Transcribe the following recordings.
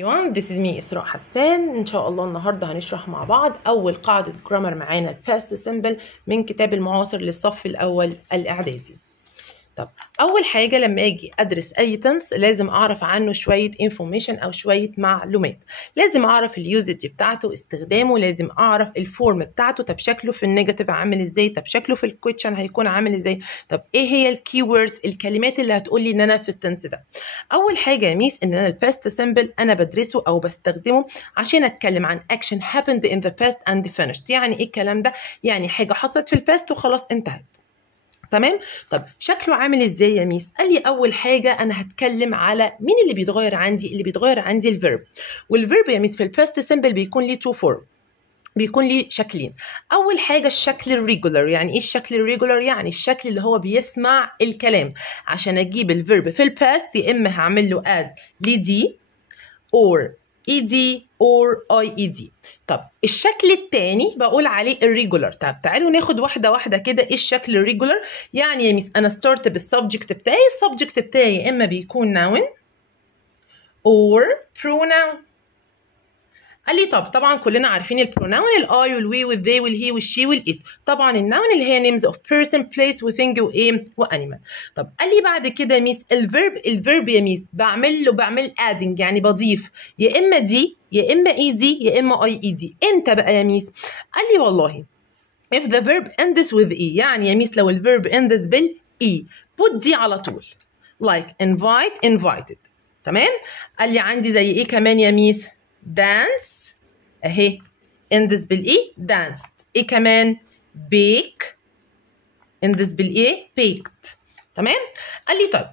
everyone, this is me إسراء حسان. إن شاء الله النهاردة هنشرح مع بعض أول قاعدة جرامر معانا الباست سيمبل من كتاب المعاصر للصف الأول الإعدادي. طب أول حاجة لما أجي أدرس أي تنس لازم أعرف عنه شوية انفورميشن أو شوية معلومات. لازم أعرف اليوزج بتاعته، استخدامه، لازم أعرف الفورم بتاعته، طب شكله في النيجاتيف عامل إزاي، طب شكله في الكويشن هيكون عامل إزاي، طب إيه هي الكي ووردز، الكلمات اللي هتقولي إن أنا في التنس ده. أول حاجة يا ميس إن أنا الباست سيمبل أنا بدرسه أو بستخدمه عشان أتكلم عن action happened in the past and finished. يعني إيه الكلام ده؟ يعني حاجة حصلت في الباست وخلاص انتهت. تمام. طب شكله عامل ازاي يا ميس؟ قال لي اول حاجه انا هتكلم على مين اللي بيتغير عندي. اللي بيتغير عندي الفيرب، والفيرب يا ميس في الباست سيمبل بيكون ليه تو فورم، بيكون ليه شكلين. اول حاجه الشكل الريجولار. يعني ايه الشكل الريجولار؟ يعني الشكل اللي هو بيسمع الكلام. عشان اجيب الفيرب في الباست يا اما هعمل له اد لدي اور ed or ied. طب الشكل التاني بقول عليه الريجولار. طب تعالوا ناخد واحده واحده كده. ايه الشكل الريجولار؟ يعني يا ميس انا ستارت بالسبجكت بتاعي. السبجكت بتاعي يا اما بيكون noun or pronoun. قال لي طبعا كلنا عارفين البروناون، الاي والوي والذي والهي والشي والات. طبعا الناون اللي هي names of person place وثينج وايه وانيمال. طب قال لي بعد كده يا ميس الفيرب يا ميس بعمل adding يعني بضيف يا اما دي يا اما اي دي يا اما اي اي دي. امتى بقى يا ميس؟ قال لي والله if the verb ends with e. يعني يا ميس لو الفيرب ends بالاي put دي على طول like invite invited. تمام. قال لي عندي زي ايه كمان يا ميس؟ dance اهي اندس بالايه danced. ايه كمان؟ bake اندس بالايه baked. تمام. قال لي طيب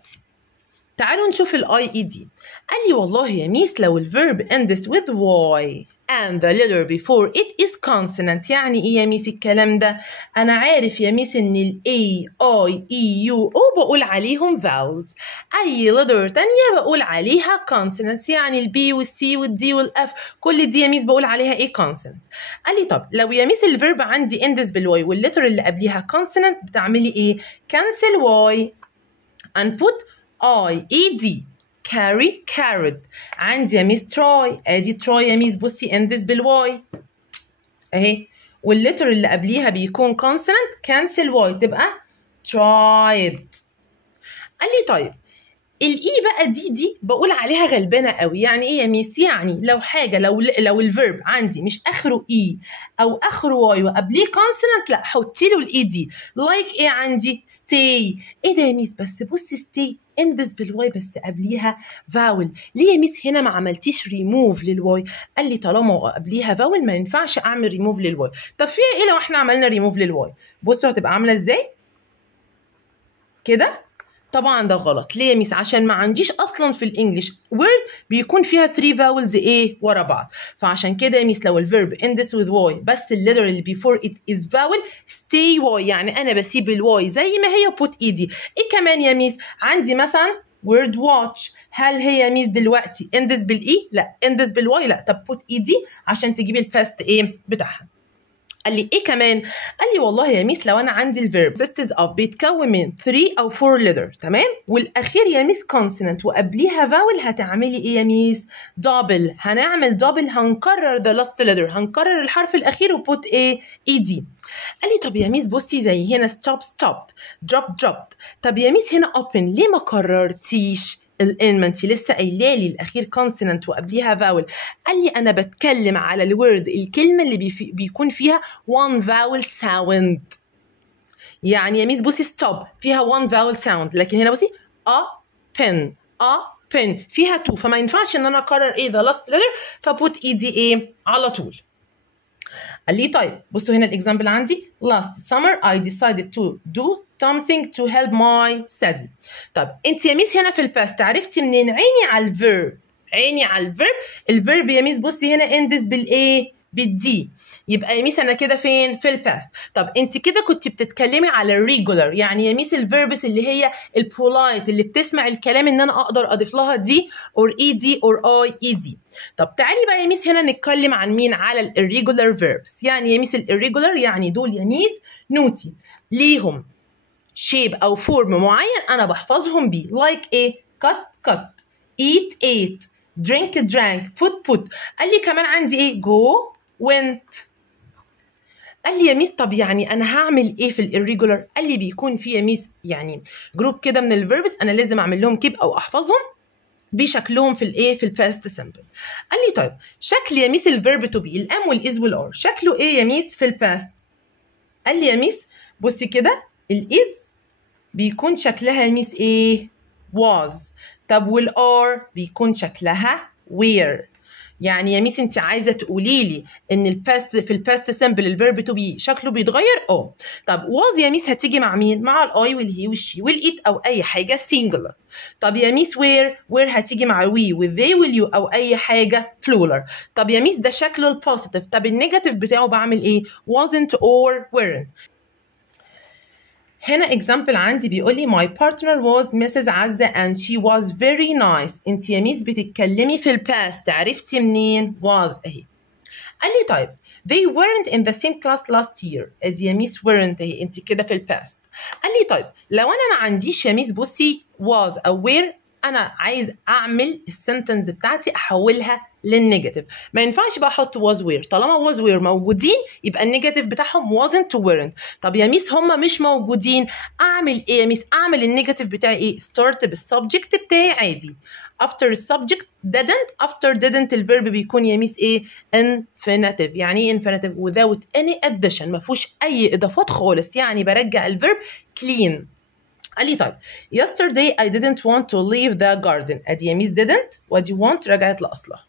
تعالوا نشوف الاي اي دي. قال لي والله يا ميس لو الفيرب ends with y and the letter before it is consonant. يعني ايه يا ميس الكلام ده؟ انا عارف يا ميس ان ال A I E U O بقول عليهم vowels. اي letter تانية بقول عليها consonants. يعني ال B وال C وال D وال F كل دي يا ميس بقول عليها ايه؟ consonants. قال لي طب لو يا ميس الفيرب عندي ends بالواي واللتر اللي قبليها consonant بتعملي ايه؟ cancel y and put I-E-D. carry carried. عندي يا ميس try. ادي try يا ميس بصي اندس بالواي اهي، واللتر اللي قبليها بيكون consonant cancel y تبقى tried. قال لي طيب الاي بقى دي بقول عليها غلبانه قوي. يعني ايه يا ميس؟ يعني لو حاجه لو الفيرب عندي مش اخره اي او اخره واي وقبليه كونسونانت لا حطي له الاي دي. لايك ايه عندي؟ stay. ايه ده يا ميس؟ بس بصي stay اندس بالواي بس قبليها فاول. ليه يا ميس هنا ما عملتيش ريموف للواي؟ قال لي طالما قبليها فاول ما ينفعش اعمل ريموف للواي. طب فيها ايه لو احنا عملنا ريموف للواي؟ بصوا هتبقى عامله ازاي كده. طبعا ده غلط. ليه يا ميس؟ عشان ما عنديش اصلا في الانجليش word بيكون فيها 3 vowels ايه ورا بعض. فعشان كده يا ميس لو الفيرب ends with y بس الليتر اللي before it is vowel stay y. يعني انا بسيب الواي زي ما هي put ايدي. ايه كمان يا ميس؟ عندي مثلا word watch. هل هي يا ميس دلوقتي ends بالاي؟ لا. ends بالواي؟ لا. طب put ايدي عشان تجيبي الباست ايه بتاعها. قال لي ايه كمان؟ قال لي والله يا ميس لو انا عندي الفيرب consists of بيتكون من 3 او 4 letters. تمام. والاخير يا ميس consonant وقبليها vowel هتعملي ايه يا ميس؟ double. هنعمل double. هنكرر the last letter. هنكرر الحرف الاخير وبوت ايه؟ اي دي. قال لي طب يا ميس بصي زي هنا stop stopped drop dropped. طب يا ميس هنا open ليه ما كررتيش الان؟ ما انت لسه قايله لي الاخير كونسونانت وقبليها فاول. قال لي انا بتكلم على الورد الكلمه اللي بيكون فيها one vowel sound. يعني يا ميس بصي stop فيها one vowel sound، لكن هنا بصي pen فيها 2 فما ينفعش ان انا اكرر ايه the last letter فبوت ايدي ايه على طول. قال لي طيب بصوا هنا الاكزامبل عندي last summer I decided to do something to help my study. طب انت يا ميس هنا في الباست عرفتي منين؟ عيني على الفيرب. عيني على الفيرب. الفيرب يا ميس بصي هنا اندس بالايه؟ بالدي. يبقى يا ميس انا كده فين؟ في الباست. طب انت كده كنت بتتكلمي على الريجولار. يعني يا ميس الفيربس اللي هي البولايت اللي بتسمع الكلام ان انا اقدر اضيف لها دي اور اي دي اور اي اي دي. طب تعالي بقى يا ميس هنا نتكلم عن مين؟ على الirregular verbs. يعني يا ميس الirregular يعني دول يا ميس نوتي ليهم شيب او فورم معين انا بحفظهم بيه. like ايه؟ cut cut eat ate drink drank put. قال لي كمان عندي ايه go went. قال لي يا ميس طب يعني انا هعمل ايه في الirregular؟ قال لي بيكون في يا ميس يعني جروب كده من الفيربس انا لازم اعمل لهم كيب او احفظهم بشكلهم في الايه في الباست سمبل. قال لي طيب شكل يا ميس الفيرب تو بي الام والاز والار شكله ايه يا ميس في الباست؟ قال لي يا ميس بصي كده الاز بيكون شكلها يا ميس ايه was. طب والار بيكون شكلها were. يعني يا ميس انت عايزه تقولي لي ان الباست في الباست سمبل الفيرب تو بي شكله بيتغير؟ طب was يا ميس هتيجي مع مين؟ مع الاي والهي والشي والايت او اي حاجه سينجولار. طب يا ميس where هتيجي مع وي والذي واليو او اي حاجه بلورال. طب يا ميس ده شكله البوزيتيف. طب النيجاتيف بتاعه بعمل ايه؟ wasn't or weren't. هنا example عندي بيقول لي my partner was Mrs. عزة and she was very nice. انت يا ميس بتتكلمي في الباست عرفتي منين؟ was اهي. قال لي طيب they weren't in the same class last year. ادي يا ميس weren't اهي انت كده في الباست. قال لي طيب لو انا ما عنديش يا ميس بصي was او were انا عايز اعمل السنتنس بتاعتي احولها للنيجاتيف. ما ينفعش بقى احط was were. طالما was were موجودين يبقى النيجاتيف بتاعهم wasn't weren't. طب يا ميس هم مش موجودين اعمل ايه يا ميس؟ اعمل النيجاتيف بتاعي ايه؟ start بالسبجكت بتاعي عادي. after subject didn't. after didn't الفيرب بيكون يا ميس ايه؟ infinitive. يعني ايه infinitive؟ without any addition ما فيهوش اي اضافات خالص. يعني برجع الفيرب clean. قال لي طيب yesterday I didn't want to leave the garden. ادي يا ميس didn't وادي want رجعت لاصلها.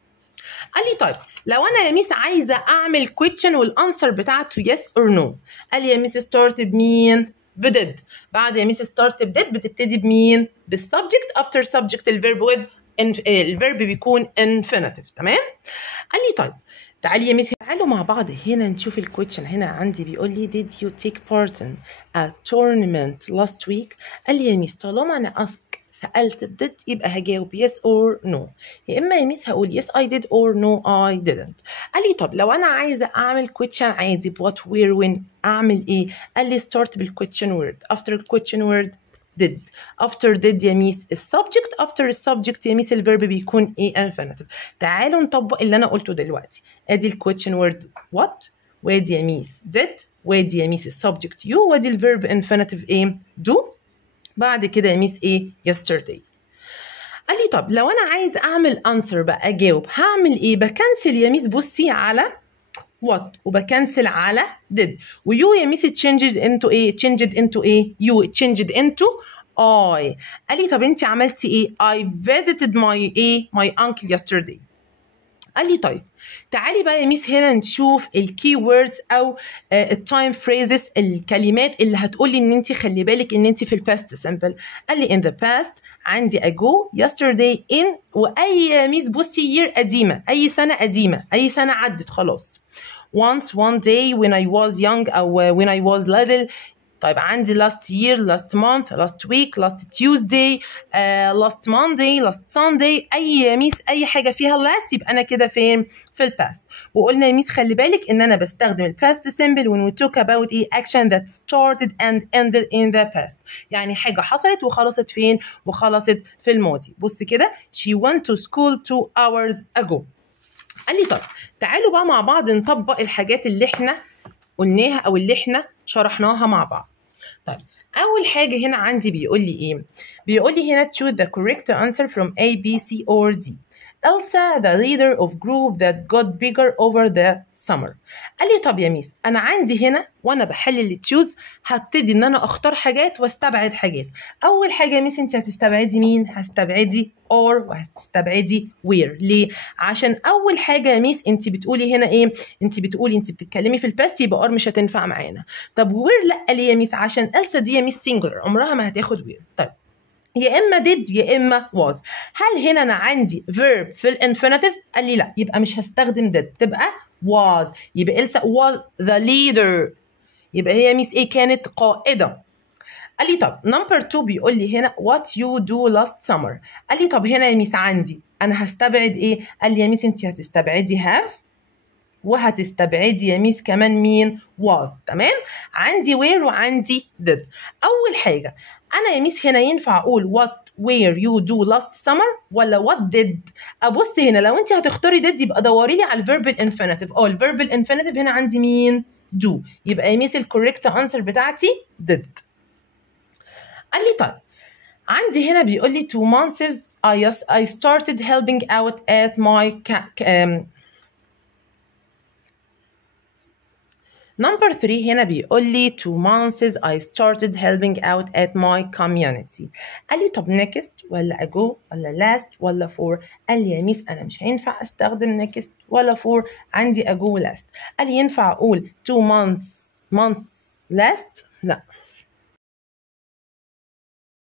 قال لي طيب لو انا يا ميس عايزه اعمل question والانسر بتاعته yes or no. قال لي يا ميس start بمين؟ بدid. بعد يا ميس start بدid بتبتدي بمين؟ بالسبجكت. after subject الفيرب with الفيرب بيكون infinitive. تمام؟ قال لي طيب تعالي يا ميس تعالوا مع بعض هنا نشوف الكويشن. هنا عندي بيقول لي did you take part in a tournament last week. قال لي يا ميس طالما انا سألت did يبقى هجاوب yes or no. يا اما يا ميس هقول yes I did or no I didn't. قال لي طب لو انا عايزه اعمل كويشن عادي what where when اعمل ايه؟ قال لي start بالكويشن word. after الكويشن word did. after did يا ميس السبجكت. after السبجكت يا ميس الفيرب بيكون ايه؟ infinitive. تعالوا نطبق اللي انا قلته دلوقتي. ادي الكويشن وورد what وادي يا ميس did وادي يا ميس السبجكت you وادي الفيرب infinitive ايه؟ do. بعد كده يا ميس ايه؟ yesterday. قال لي طب لو انا عايز اعمل answer بقى اجاوب هعمل ايه؟ بكنسل يا ميس بصي على what وبكنسل على did ويو يا ميس changed into ايه؟ changed into ايه؟ you changed into I. قال لي طب انت عملتي ايه؟ I visited my ايه؟ my uncle yesterday. قال لي طيب تعالي بقى يا ميس هنا نشوف الكي ووردز او التايم فريزز الكلمات اللي هتقولي ان انت خلي بالك ان انت في الباست سمبل. قال لي in the past عندي ago yesterday in واي ميس بصي year قديمه اي سنه قديمه اي سنه عدت خلاص. once one day when I was young او when I was little. طيب عندي last year last month last week last Tuesday last Monday last Sunday اي يا ميس اي حاجه فيها last يبقى انا كده فين؟ في الباست. وقلنا يا ميس خلي بالك ان انا بستخدم الباست symbol when we talk about a action that started and ended in the past. يعني حاجه حصلت وخلصت فين؟ وخلصت في الماضي. بص كده she went to school 2 hours ago. قال لي طب تعالوا بقى مع بعض نطبق الحاجات اللي احنا قلناها او اللي احنا شرحناها مع بعض. طيب اول حاجه هنا عندي بيقول لي ايه؟ بيقول لي هنا choose the correct answer from A B C or D. Elsa the leader of group that got bigger over the summer. قال لي طب يا ميس انا عندي هنا وانا بحل اللي تشوز هبتدي ان انا اختار حاجات واستبعد حاجات. اول حاجه يا ميس انت هتستبعدي مين؟ هتستبعدي or وهتستبعدي where. ليه؟ عشان اول حاجه يا ميس انت بتقولي هنا ايه؟ انت بتقولي انت بتتكلمي في الباست يبقى or مش هتنفع معانا. طب where لا ليه يا ميس؟ عشان Elsa دي يا ميس singular عمرها ما هتاخد where. طيب يا اما did يا اما was. هل هنا انا عندي verb في الانفينيتيف؟ قال لي لا يبقى مش هستخدم did تبقى was. يبقى إلسا was the leader يبقى هي ميس ايه؟ كانت قائدة. قال لي طب نمبر 2 بيقول لي هنا what you do last summer. قال لي طب هنا يا ميس عندي انا هستبعد ايه؟ قال لي يا ميس انت هتستبعدي have وهتستبعدي يا ميس كمان مين؟ was. تمام؟ عندي where وعندي did. اول حاجة انا يا ميس هنا ينفع اقول what where you do last summer ولا what did؟ ابص هنا لو انت هتختاري did يبقى دوري لي على الفيرب الانفينيتيف. الفيرب الانفينيتيف هنا عندي مين؟ do. يبقى يا ميس الكوريكت انسر بتاعتي did. قال لي طيب عندي هنا بيقول لي 2 months I started helping out at my Number 3 هنا بيقول لي 2 months I started helping out at my community. قال لي طب next ولا ago ولا last ولا for؟ قال لي يا ميس أنا مش هينفع أستخدم next ولا for، عندي ago و last. قال لي ينفع أقول 2 months last؟ لا